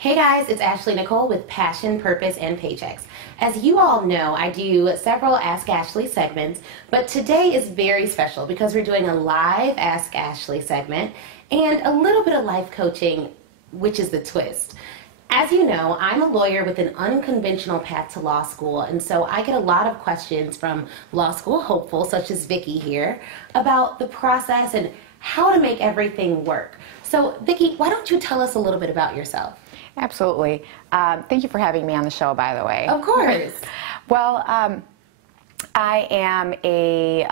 Hey guys, it's Nicole with Passion, Purpose, and Paychecks. As you all know, I do several Ask Ashley segments, but today is very special because we're doing a live Ask Ashley segment and a little bit of life coaching, which is the twist. As you know, I'm a lawyer with an unconventional path to law school, and so I get a lot of questions from law school hopefuls, such as Vicky here, about the process and how to make everything work. So, Vicky, why don't you tell us a little bit about yourself? Absolutely. Thank you for having me on the show, by the way. Of course. Well, I am a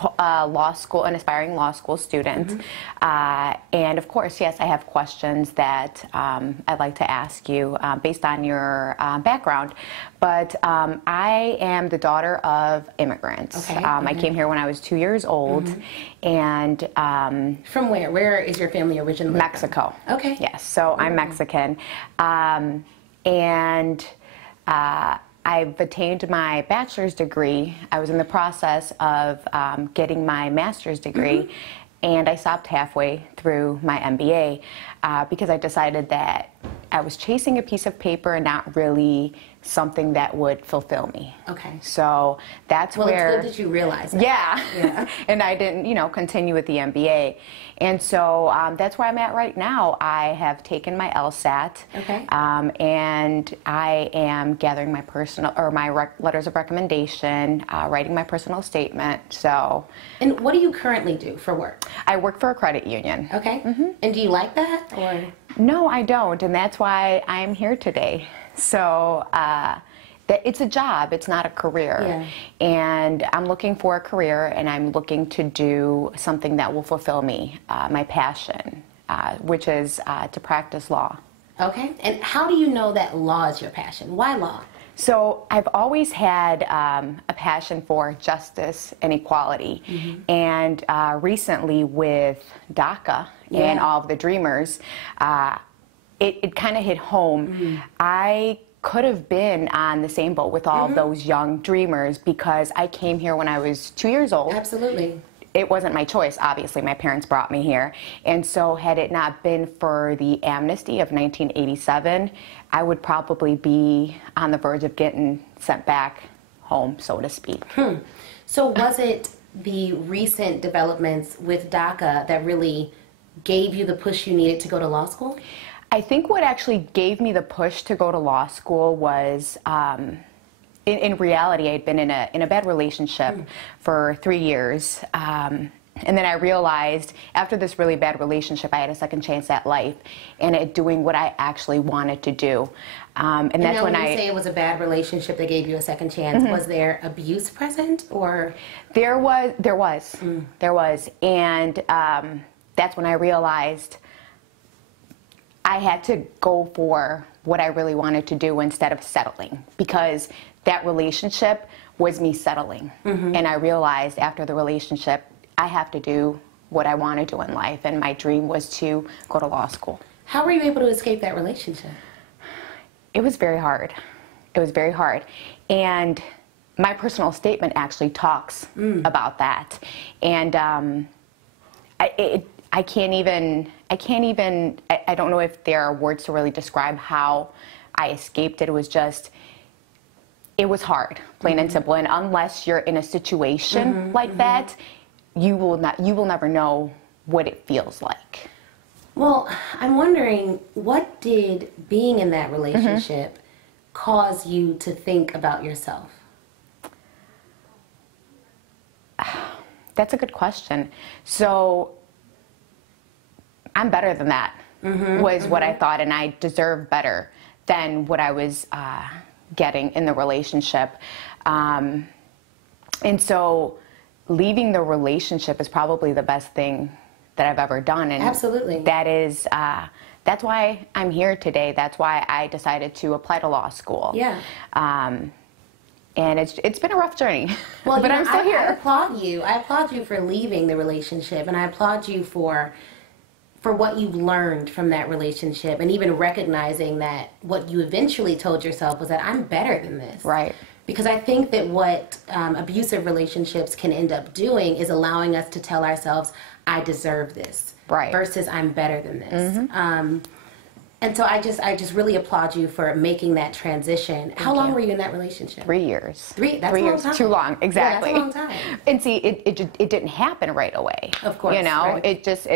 an aspiring law school student. And of course, yes, I have questions that I'd like to ask you based on your background. But I am the daughter of immigrants. Okay. I came here when I was 2 years old. And from where? Where is your family originally? Mexico. From? Okay. Yes, so I'm Mexican. I've attained my bachelor's degree. I was in the process of getting my master's degree, and I stopped halfway through my MBA because I decided that I was chasing a piece of paper and not really something that would fulfill me. Okay. So that's well, where... Well, it's good that you realized that. Yeah. And I didn't, continue with the MBA. And so that's where I'm at right now. I have taken my LSAT. Okay. And I am gathering my letters of recommendation, writing my personal statement. So. And what do you currently do for work? I work for a credit union. Okay. And do you like that, or? No, I don't, and that's why I am here today. So it's a job, it's not a career. Yeah. And I'm looking for a career, and I'm looking to do something that will fulfill me, my passion, which is to practice law. Okay. And how do you know that law is your passion? Why law? So I've always had a passion for justice and equality. And recently with DACA and all of the Dreamers, it kind of hit home. I could have been on the same boat with all of those young dreamers because I came here when I was 2 years old. Absolutely. It wasn't my choice, obviously. My parents brought me here. And so had it not been for the amnesty of 1987, I would probably be on the verge of getting sent back home, so to speak. So was it the recent developments with DACA that really gave you the push you needed to go to law school? I think what actually gave me the push to go to law school was, in reality, I'd been in a bad relationship for 3 years. And then I realized after this really bad relationship, I had a second chance at life and at doing what I actually wanted to do. And that's when you say it was a bad relationship that gave you a second chance, was there abuse present, or? There was. And that's when I realized I had to go for what I really wanted to do instead of settling, because that relationship was me settling. And I realized after the relationship, I have to do what I want to do in life, and my dream was to go to law school. How were you able to escape that relationship? It was very hard. It was very hard. And my personal statement actually talks about that. And I don't know if there are words to really describe how I escaped it. It was hard, plain and simple. And unless you're in a situation like that, you will never know what it feels like. Well, I'm wondering, what did being in that relationship cause you to think about yourself? That's a good question. So I'm better than that, was what I thought, and I deserve better than what I was getting in the relationship. And so leaving the relationship is probably the best thing that I've ever done. And absolutely. That's why I'm here today. That's why I decided to apply to law school. Yeah. And it's been a rough journey, well, but I'm still here. I applaud you. I applaud you for leaving the relationship, and I applaud you for what you've learned from that relationship, and even recognizing that what you eventually told yourself was that I'm better than this. Right. Because I think that what abusive relationships can end up doing is allowing us to tell ourselves, I deserve this. Right. Versus I'm better than this. And so I just really applaud you for making that transition. How long were you in that relationship? 3 years. That's 3 a long years. time. Too long, exactly. Yeah, that's a long time. And see, it didn't happen right away. Of course, you know, right. it just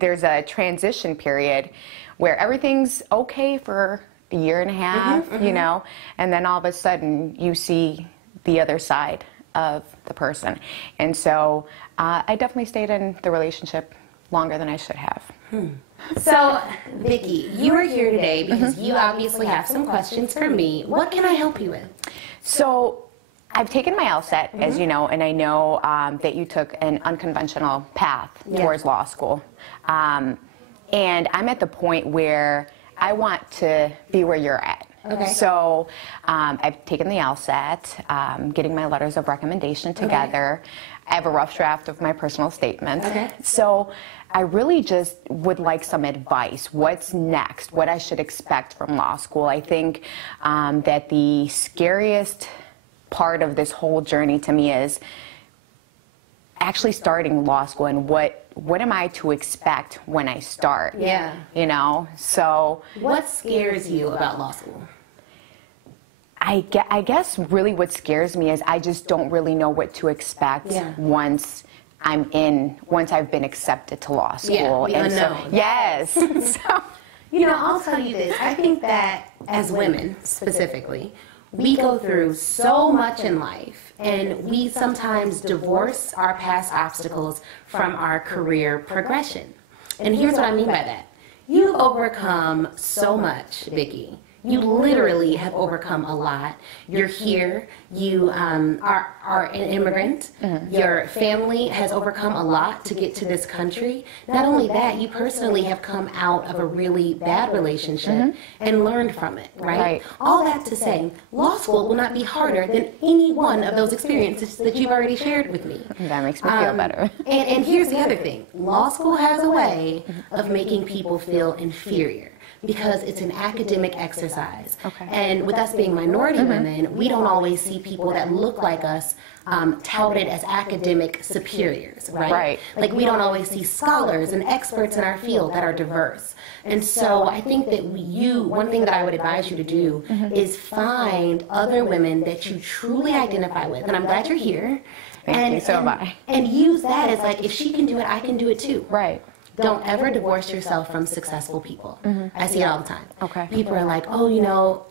there's a transition period where everything's okay for a year and a half, you know, and then all of a sudden you see the other side of the person. And so I definitely stayed in the relationship longer than I should have. So, Vicky, you are here today because you obviously have some questions for me. What can I help you with? So, I've taken my LSAT, as you know, and I know that you took an unconventional path towards law school. And I'm at the point where I want to be where you're at. Okay. So I've taken the LSAT, getting my letters of recommendation together. I have a rough draft of my personal statement. Okay. So I really just would like some advice. What's next? What I should expect from law school? I think that the scariest part of this whole journey to me is actually starting law school, and what am I to expect when I start? Yeah. You know, so What scares you about law school? I guess really what scares me is I just don't really know what to expect once I've been accepted to law school. Yeah, the unknown. So, yes. So, You know, I'll tell you this. I think that as women, specifically, we go through so much in life, and we sometimes divorce our past obstacles from our career progression. And here's what I mean by that. You've overcome so much, Vicky. You literally have overcome a lot. You're here. You are an immigrant. Your family has overcome a lot to get to this country. Not only that, you personally have come out of a really bad relationship and learned from it, right? All that to say, law school will not be harder than any one of those experiences that you've already shared with me. that makes me feel better. And here's the other thing. Law school has a way of making people feel inferior, because it's an academic exercise. Okay. And with us being minority women, we don't always see people that look like us touted as academic superiors, right? Right. Like, we don't always see scholars and experts in our field that are diverse. And so I think that one thing that I would advise you to do is find other women that you truly identify with. And I'm glad you're here. Thank you, so am I. And use that as like, if she can do it, I can do it too. Right. Don't ever divorce yourself from successful people. I see it all the time. Okay. People are like, oh, you know,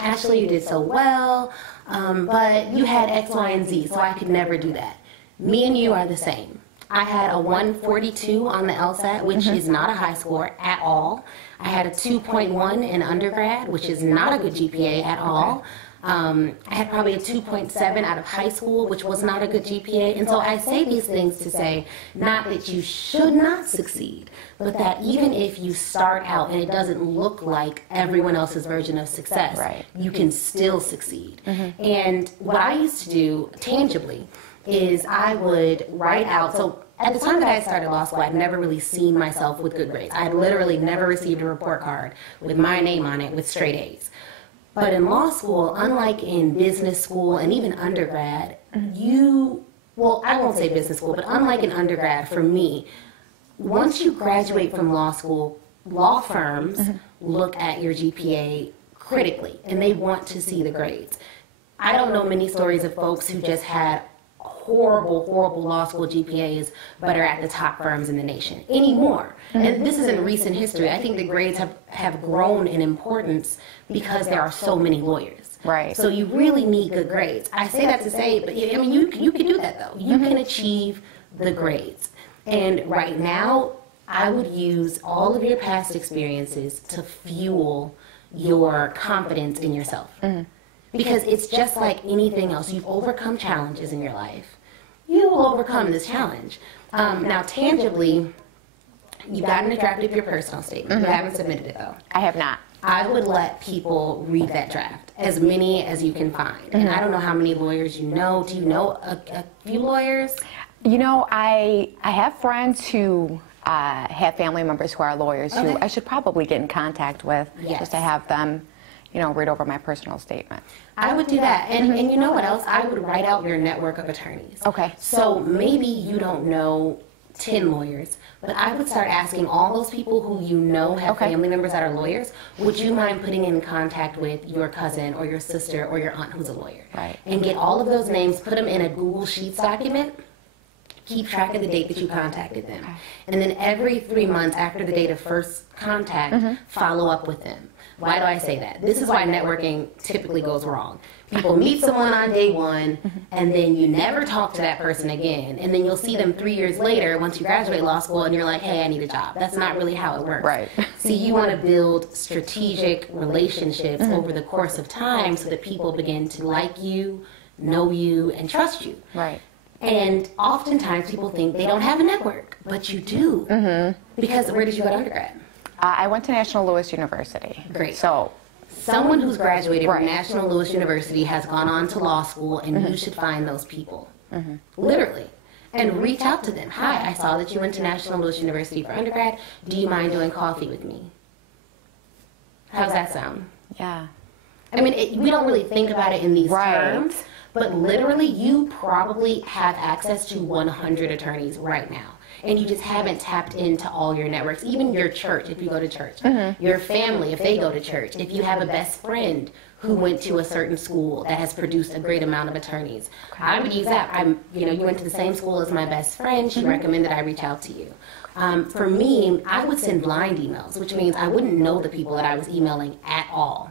Ashley, you did so well, but you had X, Y, and Z, so I could never do that. Me and you are the same. I had a 142 on the LSAT, which is not a high score at all. I had a 2.1 in undergrad, which is not a good GPA at all. I had probably a 2.7 out of high school, which was not a good GPA. And so I say these things to say, not that you should not succeed, but that even if you start out and it doesn't look like everyone else's version of success, you can still succeed. And what I used to do tangibly is I would write out, so at the time that I started law school, I'd never really seen myself with good grades. I had literally never received a report card with my name on it with straight A's. But in law school, unlike in business school and even undergrad, well, I won't say business school, but unlike in undergrad, for me, once you graduate from law school, law firms look at your GPA critically, and they want to see the grades. I don't know many stories of folks who just had horrible law school GPAs, but are at the top firms in the nation anymore. And this is in recent history. I think the grades have grown in importance because there are so many lawyers. Right. So you really need good grades. I say that to say, but I mean, you can do that though. You can achieve the grades. And right now, I would use all of your past experiences to fuel your confidence in yourself. Because it's just like anything else. You've overcome challenges in your life. You will overcome this challenge. Now, tangibly, you've gotten a draft of your personal statement. You haven't submitted it, though. I have not. I would let people read that draft, as many as you can find. And I don't know how many lawyers you know. Do you know a few lawyers? You know, I have friends who have family members who are lawyers who I should probably get in contact with just to have them, you know, read over my personal statement. I would do that. And you know what else? I would write out your network of attorneys. Okay. So maybe you don't know 10 lawyers, but I would start asking all those people who you know have family members that are lawyers, would you mind putting in contact with your cousin or your sister or your aunt who's a lawyer? Right. And get all of those names, put them in a Google Sheets document, keep track of the date that you contacted them. And then every 3 months after the date of first contact, follow up with them. Why do I say that? This is why networking typically goes wrong. People meet someone on day one, and then you never talk to that person again. And then you'll see them 3 years later once you graduate law school, and you're like, hey, I need a job. That's not really how it works. Right. See, you want to build strategic relationships over the course of time so that people begin to like you, know you, and trust you. Right. And oftentimes people think they don't have a network, but you do. Because where did you go to undergrad? I went to National Louis University. Great. So, someone who's graduated from National Louis University has gone on to law school, and you should find those people. Literally. And reach out to them. Hi, I saw that you went to National Louis University for undergrad. Do you mind doing coffee with me? How's that sound? yeah. I mean, we don't really think about it in these terms, but literally you probably have access to 100 attorneys right now. And you just haven't tapped into all your networks, even your church, if you go to church, your family, if they go to church, if you have a best friend who went to a certain school that has produced a great amount of attorneys. I would use that. You went to the same school as my best friend. She recommended I reach out to you. For me, I would send blind emails, which means I wouldn't know the people that I was emailing at all.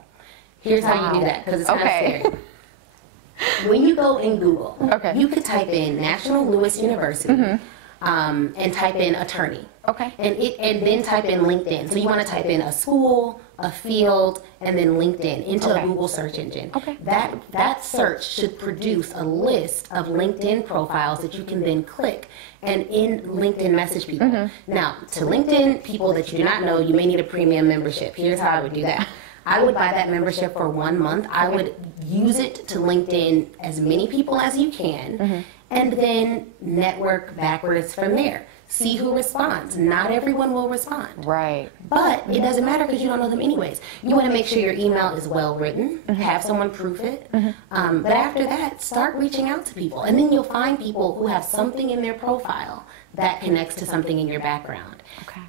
Here's how you do that, because it's kind of scary. When you go in Google, you could type in National Louis University, and type in attorney. And then type in LinkedIn. So you want to type in a school, a field, and then LinkedIn into a Google search engine. That search should produce a list of LinkedIn profiles that you can then click and in LinkedIn message people. Now, to LinkedIn people that you do not know, you may need a premium membership. Here's how I would do that. I would buy that membership for 1 month. I would use it to LinkedIn as many people as you can, and then network backwards from there. See who responds. Not everyone will respond. Right. But it doesn't matter because you don't know them anyways. You want to make sure your email is well written, have someone proof it. But after that, start reaching out to people. And then you'll find people who have something in their profile that connects to something in your background.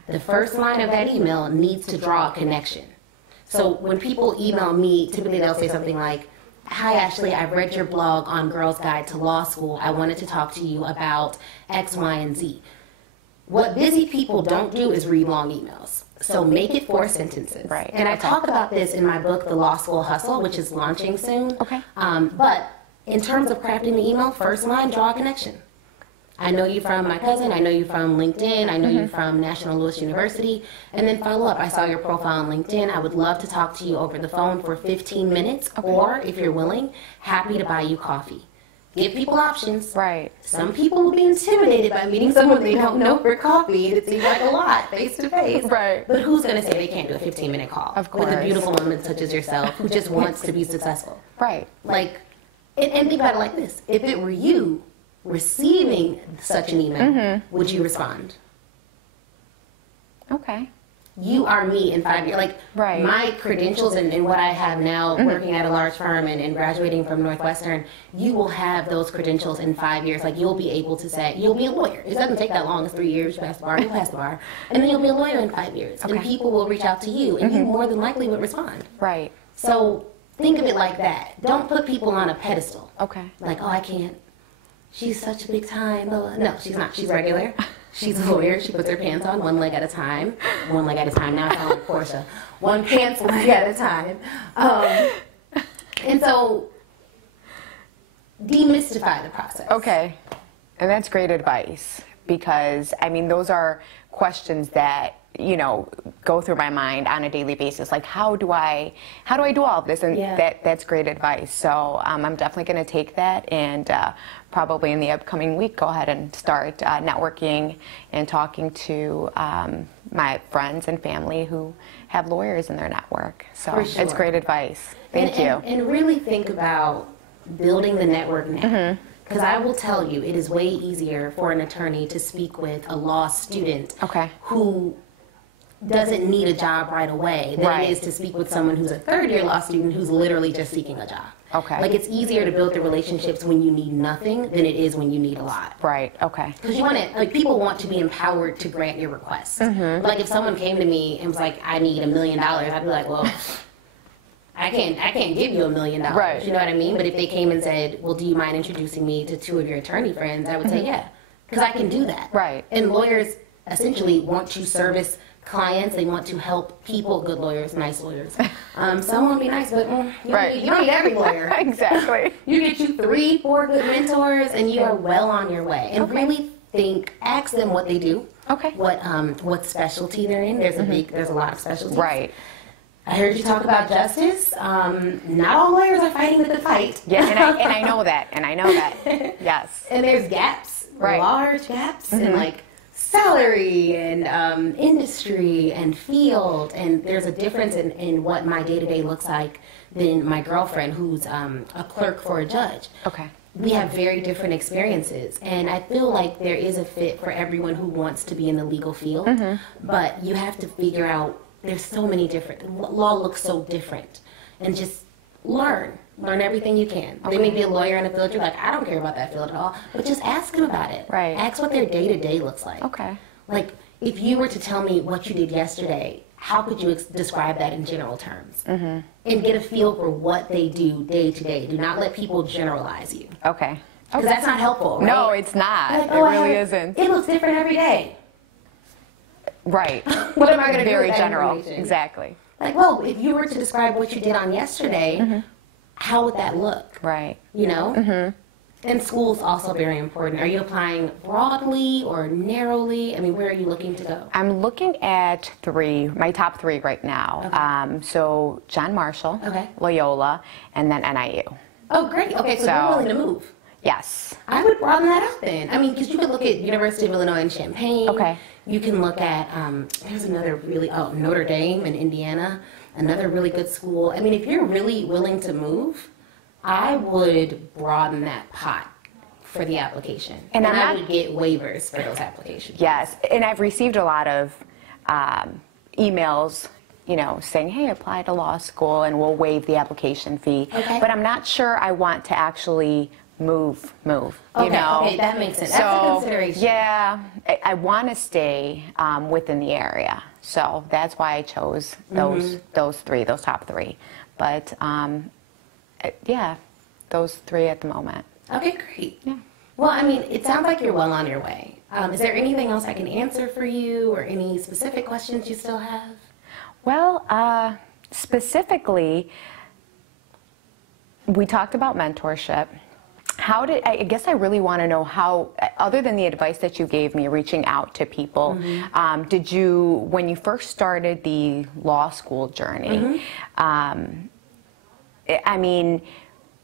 The first line of that email needs to draw a connection. So when people email me, typically they'll say something like, hi Ashley, I've read your blog on Girls Guide to Law School. I wanted to talk to you about X, Y, and Z. What busy people don't do is read long emails. So make it 4 sentences. And I talk about this in my book, The Law School Hustle, which is launching soon. But in terms of crafting the email, first line, draw a connection. I know you from my cousin, I know you from LinkedIn, I know you from National Louis University, and then follow up. I saw your profile on LinkedIn. I would love to talk to you over the phone for 15 minutes, or if you're willing, happy to buy you coffee. Give people options. Some people will be intimidated by meeting someone they don't know for coffee. It seems like a lot, face to face. But who's going to say they can't do a 15-minute call with a beautiful woman such as yourself who just wants to be successful? Like, and think about it like this. If it were you receiving such an email, would you respond? You are me in 5 years. Like, my credentials and what I have now, working at a large firm and graduating from Northwestern, you will have those credentials in 5 years. Like, you'll be able to say, you'll be a lawyer. It doesn't take that long. It's 3 years. You pass the bar, you pass the bar. And then you'll be a lawyer in 5 years. And people will reach out to you, and you more than likely would respond. So think of it like that. Don't put people on a pedestal. Like, oh, I can't. She's such a big time. No, she's not. She's regular. She's a lawyer. She puts her pants on 1 leg at a time. 1 leg at a time. Now I sound like Portia. 1 pants leg at a time. And so demystify the process. And that's great advice, because, I mean, those are questions that, you know, go through my mind on a daily basis. Like, how do I do all of this? And that's great advice. So I'm definitely going to take that, and probably in the upcoming week go ahead and start networking and talking to my friends and family who have lawyers in their network. So it's great advice. Thank you. And really think about building the network now. Because I will tell you, it is way easier for an attorney to speak with a law student who doesn't need a job right away than it is to speak with someone who's a third-year law student who's literally just seeking a job. Okay. Like, it's easier to build the relationships when you need nothing than it is when you need a lot. Right. Okay. Because you want to, like, people want to be empowered to grant your requests. Like, if someone came to me and was like, I need $1 million, I'd be like, well, I can't give you $1 million. Right. You know what I mean? But if they came and said, well, do you mind introducing me to 2 of your attorney friends? I would say, yeah, because I can do that. Right. And lawyers essentially want to service clients. They want to help people. Good lawyers, nice lawyers. Some won't be nice, but you don't need every lawyer. Exactly. You get you 3, 4 good mentors, and you are well on your way. And really ask them what they do. Okay. What specialty they're in. There's a lot of specialties. Right. I heard you talk about justice. Not all lawyers are fighting the good fight. Yeah, and I know that. Yes. And there's gaps, right. Large gaps in like salary and industry and field. And there's a difference in what my day-to-day looks like than my girlfriend who's a clerk for a judge. Okay. We have very different experiences, and I feel like there is a fit for everyone who wants to be in the legal field, but you have to figure out, there's so many different, law looks so different, and just learn everything you can. Okay. There may be a lawyer in a field, you're like, I don't care about that field at all, but just ask them about it. Right. Ask what their day-to-day looks like. Okay. Like, if you were to tell me what you did yesterday, how could you describe that in general terms? And get a feel for what they do day to day. Do not let people generalize you. Okay. Because that's not helpful, right? No, it's not. Like, it really isn't. It looks different every day. Right. What am I going to do Very with that general. information? Exactly. Like, well, if you were to describe what you did on yesterday, how would that look? Right. You know? And school's also very important. Are you applying broadly or narrowly? I mean, where are you looking to go? I'm looking at 3, my top 3 right now. Okay. So John Marshall, Okay. Loyola, and then NIU. Oh, great. Okay, so you're willing to move. Yes. I would broaden that out then. I mean, because you could look at University of Illinois in Champaign. Okay. You can look at, there's another really, Notre Dame in Indiana, another really good school. I mean, if you're really willing to move, I would broaden that pot for the application. And I would get waivers for those applications. Yes, and I've received a lot of emails, saying, hey, apply to law school and we'll waive the application fee. Okay. But I'm not sure I want to actually move, Okay, that makes sense. That's a consideration. Yeah, I want to stay within the area. So that's why I chose those top 3. But yeah, those 3 at the moment. Okay, great. Yeah. Well, I mean, it sounds like you're well on your way. Is there anything else I can answer for you or any specific questions you still have? Well, specifically, we talked about mentorship. I guess I really want to know how, other than the advice that you gave me, reaching out to people, did you, when you first started the law school journey, I mean,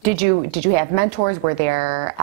did you have mentors? Were there,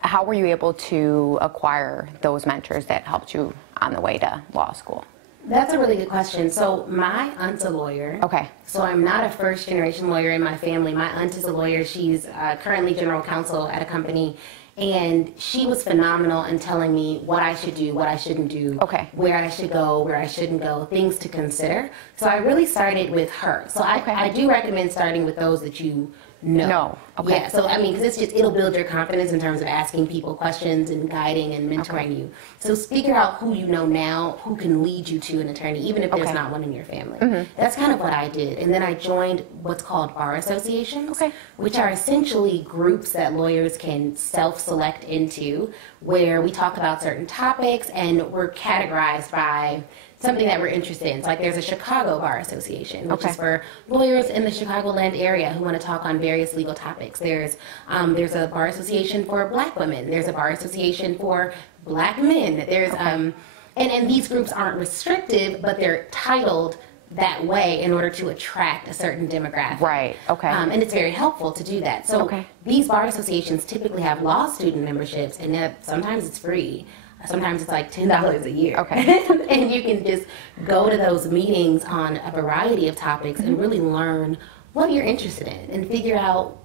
how were you able to acquire those mentors that helped you on the way to law school? That's a really good question. So my aunt's a lawyer. Okay. So I'm not a first generation lawyer in my family. My aunt is a lawyer. She's currently general counsel at a company. And she was phenomenal in telling me what I should do, what I shouldn't do, okay, where I should go, where I shouldn't go, things to consider. So I really started with her. So I do recommend starting with those that you know. No. Okay. Yeah, so I mean, because it'll build your confidence in terms of asking people questions and guiding and mentoring you. So figure out who you know now, who can lead you to an attorney, even if there's not one in your family. That's kind of what I did. And then I joined what's called bar associations, which are essentially groups that lawyers can self-select into, where we talk about certain topics and we're categorized by something that we're interested in. So like there's a Chicago Bar Association, which is for lawyers in the Chicagoland area who want to talk on various legal topics. There's a bar association for black women. There's a bar association for black men. There's and these groups aren't restrictive, but they're titled that way in order to attract a certain demographic. Right. Okay. And it's very helpful to do that. So these bar associations typically have law student memberships, and sometimes it's free. Sometimes it's like $10 a year. Okay. And you can just go to those meetings on a variety of topics and really learn what you're interested in and figure out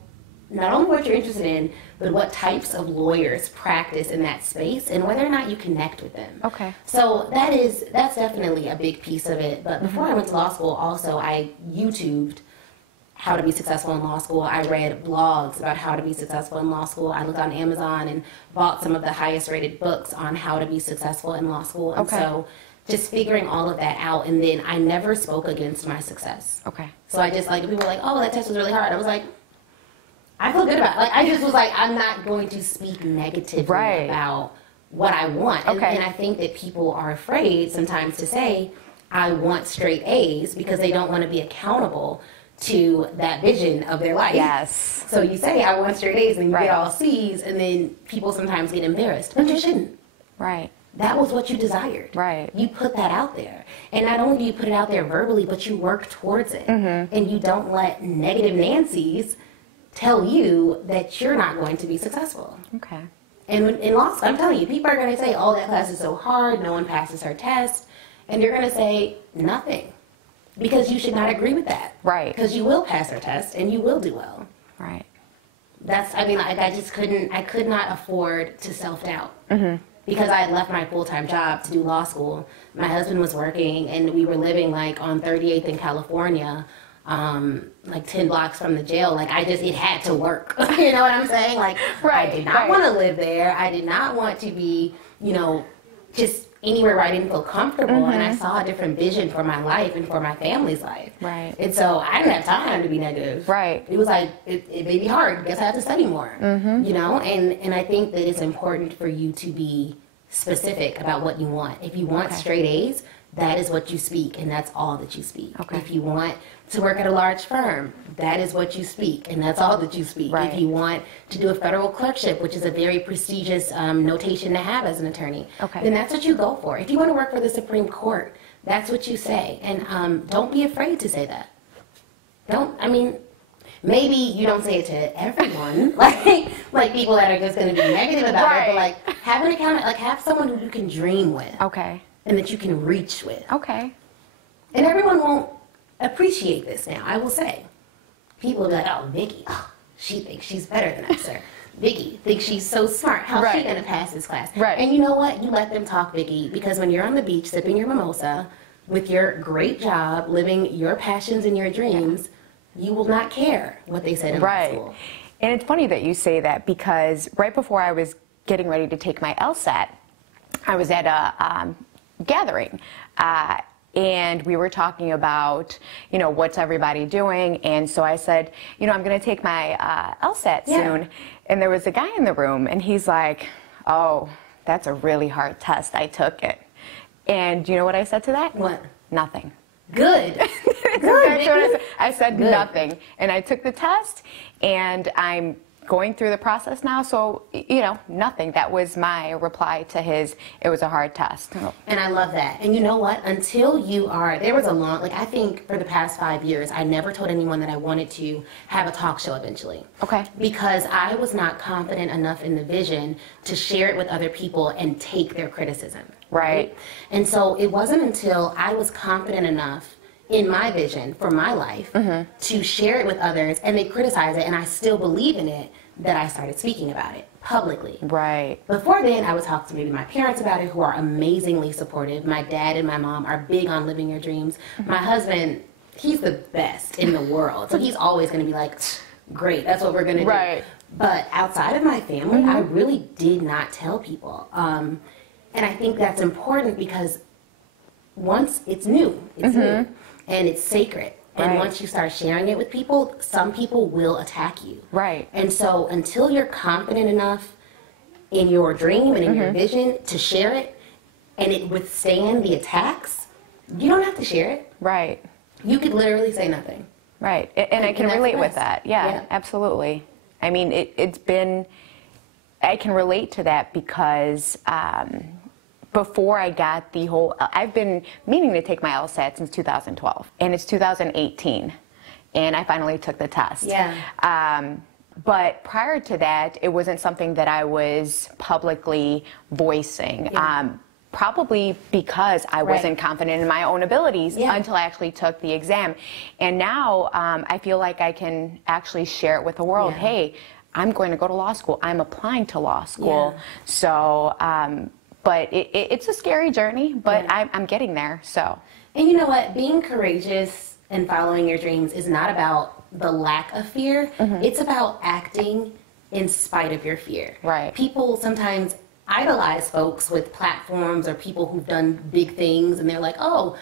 not only what you're interested in, but what types of lawyers practice in that space and whether or not you connect with them. Okay. So that's definitely a big piece of it. But before I went to law school, also I YouTubed how to be successful in law school. I read blogs about how to be successful in law school. I looked on Amazon and bought some of the highest rated books on how to be successful in law school. And so just figuring all of that out, and then I never spoke against my success. Okay. So I just, like, people were like, oh, that test was really hard. I was like, I feel good about it. Like, I just was like, I'm not going to speak negatively about what I want. And I think that people are afraid sometimes to say, I want straight A's, because they don't want to be accountable to that vision of their life. Yes. So you say, I want straight A's, and you get all C's, and then people sometimes get embarrassed. But you shouldn't. Right. That was what you desired. Right. You put that out there. And not only do you put it out there verbally, but you work towards it. And you don't let negative Nancy's tell you that you're not going to be successful. Okay. And in law school, I'm telling you, people are going to say, oh, that class is so hard, no one passes her test. And you're going to say nothing. Because you should not agree with that. Right. Because you will pass her test and you will do well. Right. I could not afford to self-doubt. Because I had left my full-time job to do law school. My husband was working, and we were living like on 38th in California, like 10 blocks from the jail. Like, it had to work. You know what I'm saying? Like, I did not want to live there. I did not want to be, just anywhere where I didn't feel comfortable. And I saw a different vision for my life and for my family's life. Right. And so I didn't have time to be negative. Right. It was like, it may be hard. Guess I have to study more. And I think that it's important for you to be specific about what you want. If you want straight A's, that is what you speak, and that's all that you speak. If you want to work at a large firm, that is what you speak, and that's all that you speak. If you want to do a federal clerkship, which is a very prestigious notation to have as an attorney, then that's what you go for. If you want to work for the Supreme Court, that's what you say. And don't be afraid to say that. Maybe you don't say it to everyone, like people that are just going to be negative about it, but like have an account, like have someone who you can dream with. And that you can reach with. And everyone won't appreciate this now, I will say. People will be like, oh, Vicky, she thinks she's better than us. Or Vicky thinks she's so smart. How's she going to pass this class? And you know what? You let them talk, Vicky, because when you're on the beach sipping your mimosa with your great job, living your passions and your dreams, you will not care what they said in law school. And it's funny that you say that, because right before I was getting ready to take my LSAT, I was at a gathering, and we were talking about, what's everybody doing, and so I said, I'm going to take my LSAT soon, and there was a guy in the room, and he's like, oh, that's a really hard test, I took it. And you know what I said to that? What? Nothing. Good. Good. I said nothing, and I took the test, and I'm going through the process now, so, nothing. That was my reply to his, it was a hard test. And I love that. And you know what? Until there was a long, I think for the past 5 years, I never told anyone that I wanted to have a talk show eventually. Because I was not confident enough in the vision to share it with other people and take their criticism. And so it wasn't until I was confident enough in my vision for my life to share it with others, and they criticize it, and I still believe in it, that I started speaking about it publicly. Before then, I would talk to maybe my parents about it, who are amazingly supportive. My dad and my mom are big on living your dreams. My husband, he's the best in the world, so he's always going to be like, great, that's what we're going to do. But outside of my family, I really did not tell people. And I think that's important, because once it's new, new, and it's sacred. And once you start sharing it with people, some people will attack you. And so until you're confident enough in your dream and in your vision to share it, and it withstand the attacks, you don't have to share it. You could literally say nothing. And I can relate with that. Yeah, absolutely. I mean, I can relate to that, because before I got I've been meaning to take my LSAT since 2012, and it's 2018, and I finally took the test. But prior to that, it wasn't something that I was publicly voicing. Probably because I wasn't confident in my own abilities until I actually took the exam. And now I feel like I can actually share it with the world. Hey, I'm going to go to law school. I'm applying to law school. So, but it's a scary journey, but I'm getting there, so. And you know what? Being courageous and following your dreams is not about the lack of fear. It's about acting in spite of your fear. Right. People sometimes idolize folks with platforms or people who've done big things, and they're like, oh,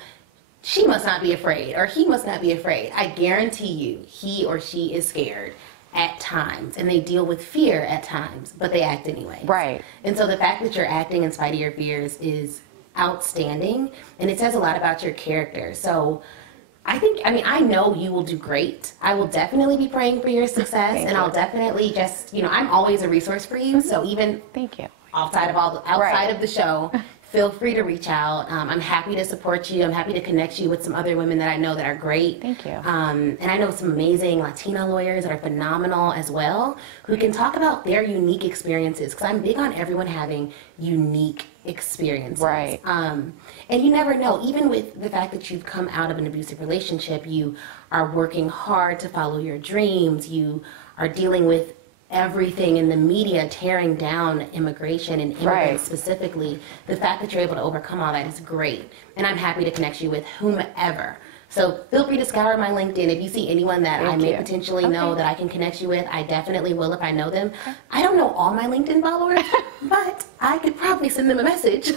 she must not be afraid, or he must not be afraid. I guarantee you, he or she is scared at times, and they deal with fear at times, but they act anyway. Right. And so the fact that you're acting in spite of your fears is outstanding, and it says a lot about your character. So I know you will do great. I will definitely be praying for your success, and I'll definitely just, I'm always a resource for you. So even Thank you. outside of the show, feel free to reach out. I'm happy to support you. I'm happy to connect you with some other women that I know that are great. Thank you. And I know some amazing Latina lawyers that are phenomenal as well, who can talk about their unique experiences, because I'm big on everyone having unique experiences. Right. And you never know, even with the fact that you've come out of an abusive relationship, you are working hard to follow your dreams. You are dealing with everything in the media tearing down immigration and immigrants specifically. The fact that you're able to overcome all that is great. And I'm happy to connect you with whomever. So feel free to scour my LinkedIn. If you see anyone that I may potentially know that I can connect you with, I definitely will if I know them. I don't know all my LinkedIn followers, but I could probably send them a message.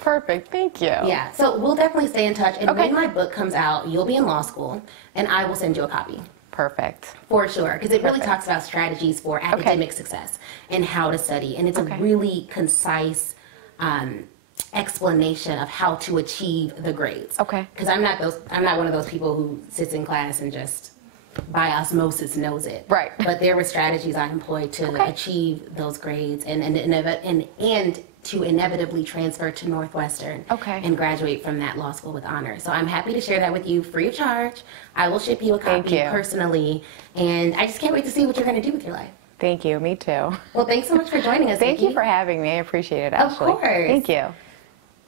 Perfect. Thank you. Yeah. So we'll definitely stay in touch. And when my book comes out, you'll be in law school, and I will send you a copy. Perfect. For sure, because it really talks about strategies for academic success and how to study. And it's a really concise explanation of how to achieve the grades. Okay. Because I'm not one of those people who sits in class and just by osmosis knows it. Right. But there were strategies I employed to achieve those grades and to inevitably transfer to Northwestern and graduate from that law school with honors. So I'm happy to share that with you free of charge. I will ship you a copy personally, and I just can't wait to see what you're going to do with your life. Thank you. Me too. Well, thanks so much for joining us, Thank Vicky. you for having me. I appreciate it, Ashley. Of course. Thank you.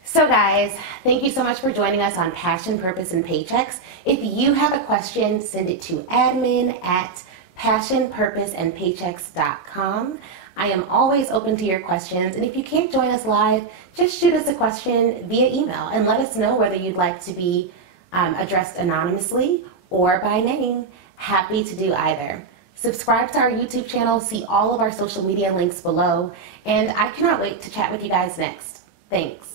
So guys, thank you so much for joining us on Passion, Purpose, and Paychecks. If you have a question, send it to admin@passionpurposeandpaychecks.com. I am always open to your questions, and if you can't join us live, just shoot us a question via email and let us know whether you'd like to be addressed anonymously or by name. Happy to do either. Subscribe to our YouTube channel, see all of our social media links below, and I cannot wait to chat with you guys next. Thanks.